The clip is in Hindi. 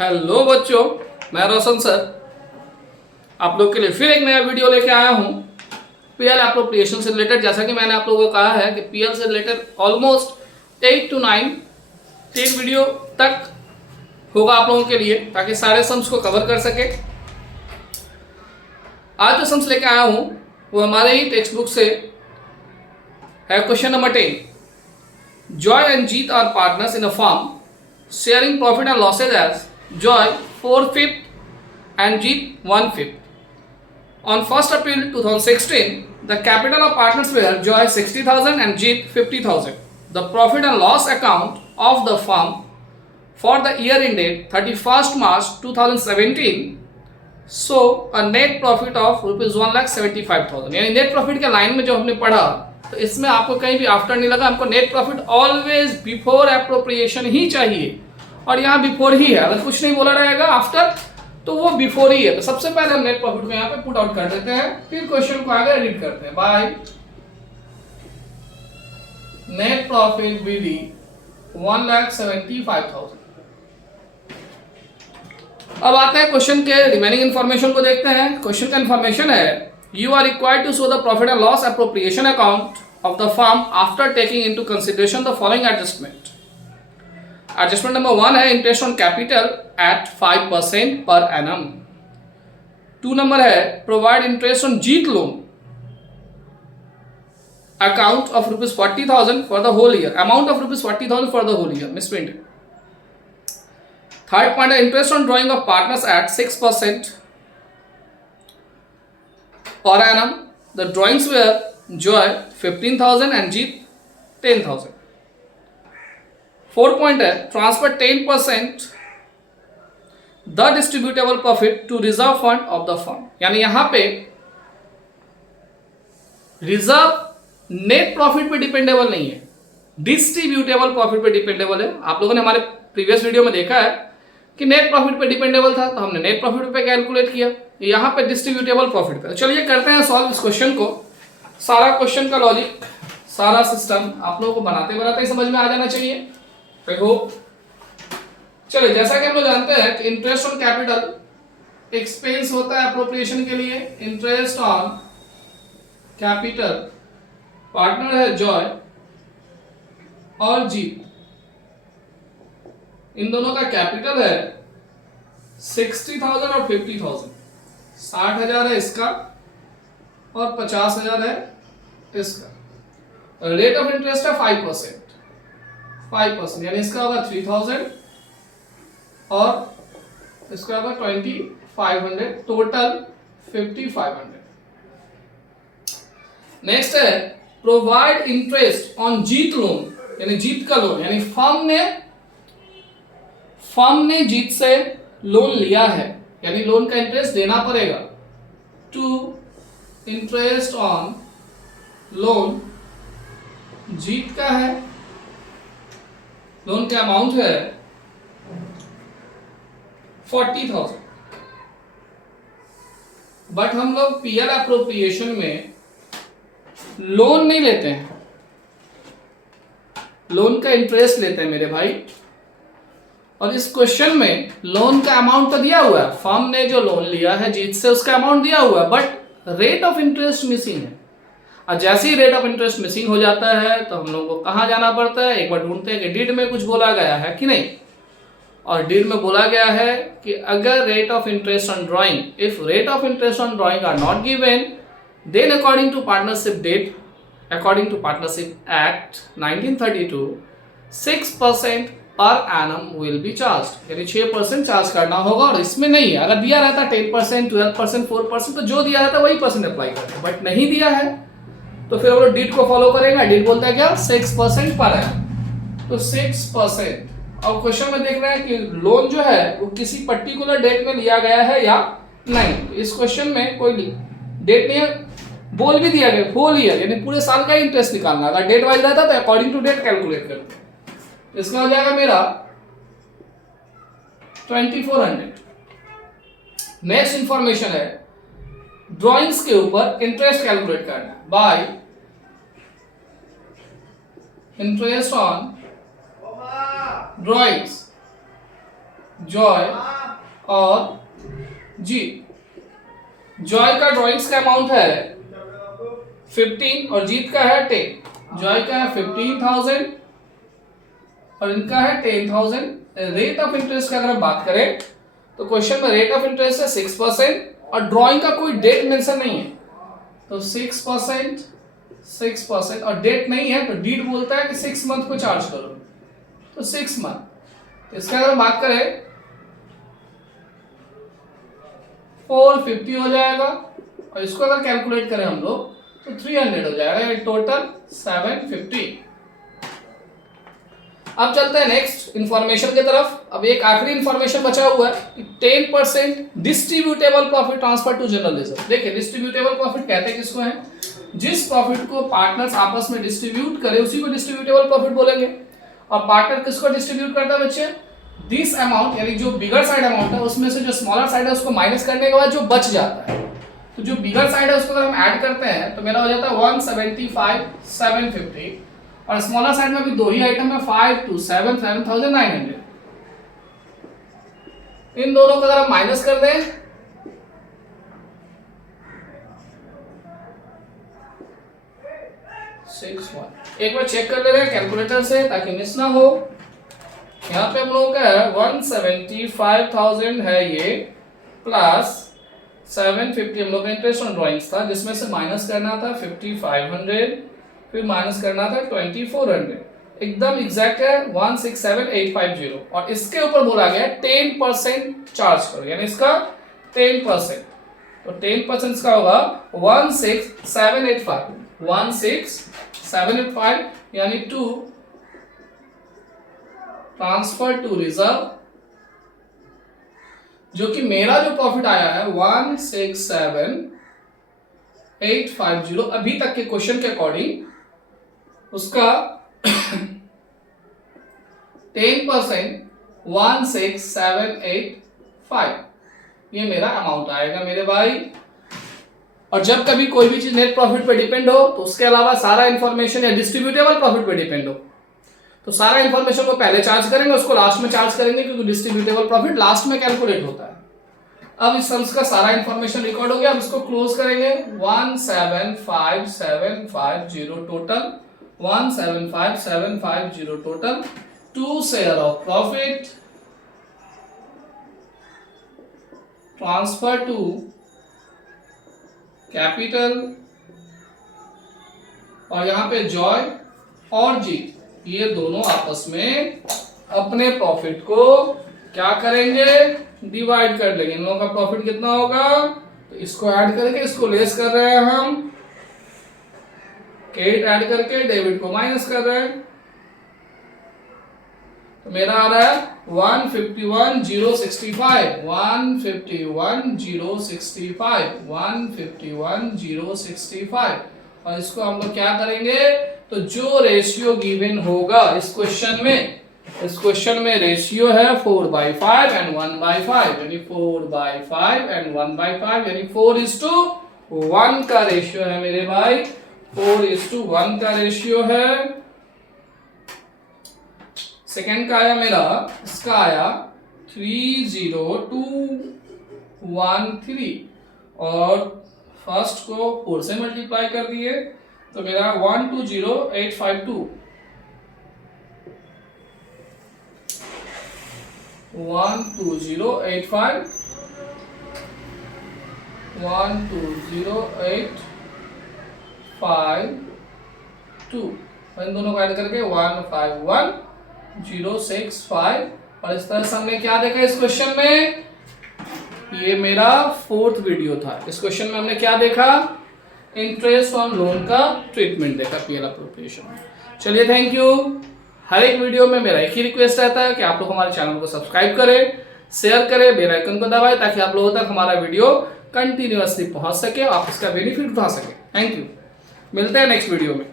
हेलो बच्चों, मैं रोशन सर आप लोग के लिए फिर एक नया वीडियो लेके आया हूँ पीएल एप्रोप्रिएशन से रिलेटेड। जैसा कि मैंने आप लोगों को कहा है कि पीएल से रिलेटेड ऑलमोस्ट 8 to 9 3 वीडियो तक होगा आप लोगों के लिए, ताकि सारे सम्स को कवर कर सके। आज जो सम्स लेके आया हूँ वो हमारे ही टेक्स्ट बुक से है। Question number 10, Joy and Jeet are partners in a firm sharing profit and losses as Joy 4/5 and Jeet 1/5. On 1st April 2016, the capital of partners were Joy 60,000 and Jeet 50,000. The profit and loss account of the firm for the year ended 31st March 2017 so a net profit of ₹1,75,000। यानी नेट प्रॉफिट के लाइन में जो हमने पढ़ा तो इसमें आपको कहीं भी आफ्टर नहीं लगा। हमको net profit always before appropriation ही चाहिए, और यहाँ बिफोर ही है। अगर कुछ नहीं बोला रहेगा आफ्टर तो वो बिफोर ही है। तो सबसे पहले हम नेट प्रॉफिट को यहाँ पे पुट आउट कर देते हैं, फिर क्वेश्चन को आगे एडिट करते हैं। By net profit BD 1,75,000। अब आते हैं क्वेश्चन के रिमेनिंग इन्फॉर्मेशन को देखते हैं। क्वेश्चन का इन्फॉर्मेशन है, you are required to show the profit and loss appropriation account of the firm after taking into consideration the following adjustment. Adjustment number 1 है interest on capital at 5% per annum। 2 number है provide interest on Jeet loan account of ₹40,000 for the whole year, amount of ₹40,000 for the whole year, misprinted। Third point है interest on drawing of partners at 6% per annum। The drawings were Joy 15,000 and Jeet 10,000। 4 point है transfer 10% the distributable profit to reserve fund of the firm। यानी यहाँ पे रिजर्व नेट प्रॉफिट पे डिपेंडेबल नहीं है, डिस्ट्रीब्यूटेबल प्रॉफिट पे डिपेंडेबल है। आप लोगों ने हमारे प्रीवियस वीडियो में देखा है कि नेट प्रॉफिट पे डिपेंडेबल था तो हमने नेट प्रॉफिट पे कैलकुलेट किया, यहाँ पे डिस्ट्रीब्यूटेबल प्रॉफिट पे। चलिए करते हैं सॉल्व इस क्वेश्चन को। सारा क्वेश्चन का लॉजिक, सारा सिस्टम आप लोगों को बनाते बनाते ही समझ में आ जाना चाहिए। I hope. चलिए, जैसा कि हम लोग जानते हैं कि इंटरेस्ट ऑन कैपिटल एक्सपेंस होता है अप्रोप्रिएशन के लिए। इंटरेस्ट ऑन कैपिटल, पार्टनर है जॉय और जीत, इन दोनों का कैपिटल है 60,000 और 50,000। 60,000 है इसका और 50,000 है इसका। रेट ऑफ इंटरेस्ट है 5%, यानी इसका होगा 3,000 और इसका होगा 2,500, टोटल 5,500। नेक्स्ट है provide interest on Jeet loan, यानी जीत का लोन, यानी फर्म ने जीत से लोन लिया है, यानी लोन का इंटरेस्ट देना पड़ेगा। टू इंटरेस्ट ऑन लोन जीत का है, लोन का अमाउंट है 40,000। बट हम लोग पीएल एप्रोप्रिएशन में लोन नहीं लेते हैं, लोन का इंटरेस्ट लेते हैं मेरे भाई। और इस क्वेश्चन में लोन का अमाउंट तो दिया हुआ है, फर्म ने जो लोन लिया है जीत से उसका अमाउंट दिया हुआ है, but rate of interest missing है। और जैसे ही रेट ऑफ इंटरेस्ट मिसिंग हो जाता है तो हम लोग को कहाँ जाना पड़ता है, एक बार ढूंढते हैं कि डीड में कुछ बोला गया है कि नहीं। और डीड में बोला गया है कि अगर rate of interest on drawing, if rate of interest on drawing are not given, then according to partnership deed, according to partnership act 1932, 6% per annum will be charge, यानी 6% चार्ज करना होगा। और इसमें नहीं है, अगर दिया रहता 10%, 12%, 4% तो जो दिया रहता वही परसेंट अप्लाई करते, बट नहीं दिया है तो फिर हम लोग डीड को फॉलो करेंगे। डीड बोलता है क्या, 6% पर एनम, तो 6%। और क्वेश्चन में देख रहे हैं कि लोन जो है वो किसी पर्टिकुलर डेट में लिया गया है या नहीं। इस क्वेश्चन में कोई डेट नहीं है, बोल भी दिया गया होल ईयर, यानी पूरे साल का इंटरेस्ट निकालना। अगर डेट वाइज रहता तो अकॉर्डिंग टू डेट कैलकुलेट करते, इसका हो जाएगा मेरा 2,400। नेक्स्ट इंफॉर्मेशन है ड्राइंग्स के ऊपर इंटरेस्ट कैलकुलेट करना bye interest on drawings, Joy और जी जॉय का ड्रॉइंग्स का अमाउंट है 15 और जीत का है 10। जॉय का है 15,000 और इनका है 10,000। रेट ऑफ इंटरेस्ट का अगर हम बात करें तो क्वेश्चन में रेट ऑफ इंटरेस्ट है 6% और ड्रॉइंग का कोई डेट मेंशन नहीं है, तो 6% और डेट नहीं है तो डीड बोलता है कि 6 मंथ को चार्ज करो, तो 6 मंथ। इसका अगर बात करें 450 हो जाएगा और इसको अगर कैलकुलेट करें हम लोग तो 300 हो जाएगा, टोटल 750। अब चलते हैं नेक्स्ट इंफॉर्मेशन की तरफ। अब एक आखिरी इंफॉर्मेशन बचा हुआ है कि 10% distributable profit transfer to general reserve. देखिए डिस्ट्रीब्यूटेबल प्रॉफिट कहते हैं किसको है, जिस प्रॉफिट को पार्टनर्स आपस में डिस्ट्रीब्यूट करें उसी को डिस्ट्रीब्यूटेबल प्रॉफिट बोलेंगे। और पार्टनर किसको डिस्ट्रीब्यूट करता है बच्चे, दिस अमाउंट, यानी जो बिगर साइड अमाउंट है उसमें से जो स्मॉलर साइड है उसको माइनस करने के बाद जो बच जाता है, तो जो बिगर साइड है उसको अगर हम ऐड करते हैं तो मेरा हो जाता है 175,750 और स्मॉलर साइड में भी दो ही आइटम है 527,900। इन दोनों को अगर हम माइनस कर दें एक बार चेक कर ले रहे हैं कैलकुलेटर से ताकि मिस ना हो। यहाँ पे हम लोगों का है 175,000 है ये प्लस 750 हम लोग का इंटरेस्ट ऑन ड्राइंग्स था जिसमें से माइनस करना था 5,500 फिर माइनस करना था 2,400, एकदम एग्जैक्ट है 167,850 और इसके ऊपर बोला गया 10% चार्ज करो, यानी इसका 10%, तो 10% इसका होगा 16,785 यानी टू ट्रांसफर टू रिजर्व, जो कि मेरा जो प्रॉफिट आया है 167,850 अभी तक के क्वेश्चन के अकॉर्डिंग, उसका 10% 16,785 ये मेरा अमाउंट आएगा मेरे भाई। और जब कभी कोई भी चीज नेट प्रॉफिट पे डिपेंड हो तो उसके अलावा सारा इंफॉर्मेशन या डिस्ट्रीब्यूटेबल प्रॉफिट पे डिपेंड हो तो सारा इंफॉर्मेशन को पहले चार्ज करेंगे, उसको लास्ट में चार्ज करेंगे क्योंकि डिस्ट्रीब्यूटेबल प्रॉफिट लास्ट में कैलकुलेट होता है। अब इस सम्स का सारा इंफॉर्मेशन रिकॉर्ड हो गया, अब इसको क्लोज करेंगे 175,750 total, 175,750 total, 2 share of profit transfer to capital और यहां पे जॉय और जीत ये दोनों आपस में अपने प्रॉफिट को क्या करेंगे, डिवाइड कर लेंगे। इन लोगों का प्रॉफिट कितना होगा तो इसको ऐड करके इसको लेस कर रहे हैं हम, क्रेडिट ऐड करके डेबिट को माइनस कर रहे हैं, तो मेरा आ रहा है 151,065 151,065 और इसको हम लोग क्या करेंगे तो जो रेशियो गिवन होगा इस क्वेश्चन में रेशियो है 4/5 एंड 1/5 यानी 4/5 एंड 1/5 यानी 4:1 का रेशियो है मेरे भाई, 4:1 का रेशियो है। सेकेंड का आया मेरा, इसका आया 30213 और फर्स्ट को 4 से मल्टीप्लाई कर दिए तो मेरा 120,852 120,852 इन दोनों को ऐड करके 151,065 और इस तरह से हमने क्या देखा इस क्वेश्चन में, ये मेरा 4th वीडियो था। इस क्वेश्चन में हमने क्या देखा, इंटरेस्ट ऑन लोन का ट्रीटमेंट देखा पीएल अप्रोप्रिएशन में। चलिए थैंक यू। हर एक वीडियो में मेरा एक ही रिक्वेस्ट रहता है कि आप लोग हमारे चैनल को सब्सक्राइब करें, शेयर करें, बेल आइकन को दबाएं ताकि आप लोगों तक हमारा वीडियो कंटिन्यूअसली पहुंच सके, आप इसका बेनिफिट उठा सके। थैंक यू, मिलते हैं नेक्स्ट वीडियो में।